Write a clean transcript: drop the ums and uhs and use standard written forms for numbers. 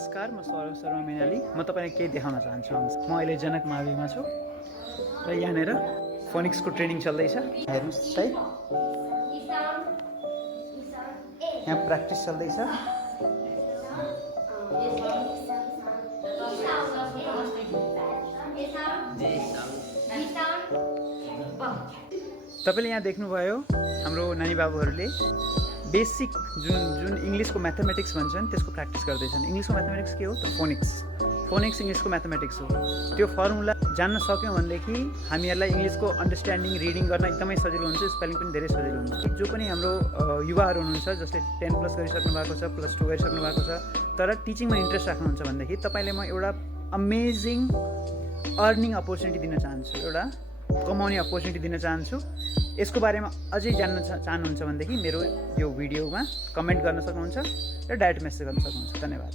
नमस्कार, म सौरभ शर्मा मैनाली। म तपाईँलाई केही देखाउन चाहन्छु। म अहिले जनक माविमा छु र यहाँनिर फोनिक्सको ट्रेनिङ चल्दैछ। हेर्नुहोस् है, यहाँ प्र्याक्टिस चल्दैछ। तपाईँले यहाँ देख्नुभयो हाम्रो नानी बाबुहरूले बेसिक जुन इङ्ग्लिसको म्याथमेटिक्स भन्छन् त्यसको प्र्याक्टिस गर्दैछन्। इङ्ग्लिसको म्याथमेटिक्स के हो त? फोनिक्स इङ्ग्लिसको म्याथमेटिक्स हो। त्यो फर्मुला जान्न सक्यौँ भनेदेखि हामीहरूलाई इङ्ग्लिसको अन्डरस्ट्यान्डिङ रिडिङ गर्न एकदमै सजिलो हुन्छ, स्पेलिङ पनि धेरै सजिलो हुन्छ। जो पनि हाम्रो युवाहरू हुनुहुन्छ जसले 10+ गरिसक्नु भएको छ, +2 गरिसक्नु भएको छ, तर टिचिङमा इन्ट्रेस्ट राख्नुहुन्छ भनेदेखि तपाईँले म एउटा अमेजिङ अर्निङ अपर्च्युनिटी दिन चाहन्छु, एउटा कमाउने अपर्च्युनिटी दिन चाहन्छु। यसको बारेमा अझै जान्न चाहनुहुन्छ भनेदेखि मेरो यो भिडियोमा कमेन्ट गर्न सक्नुहुन्छ र डाइरेक्ट मेसेज गर्न सक्नुहुन्छ। धन्यवाद।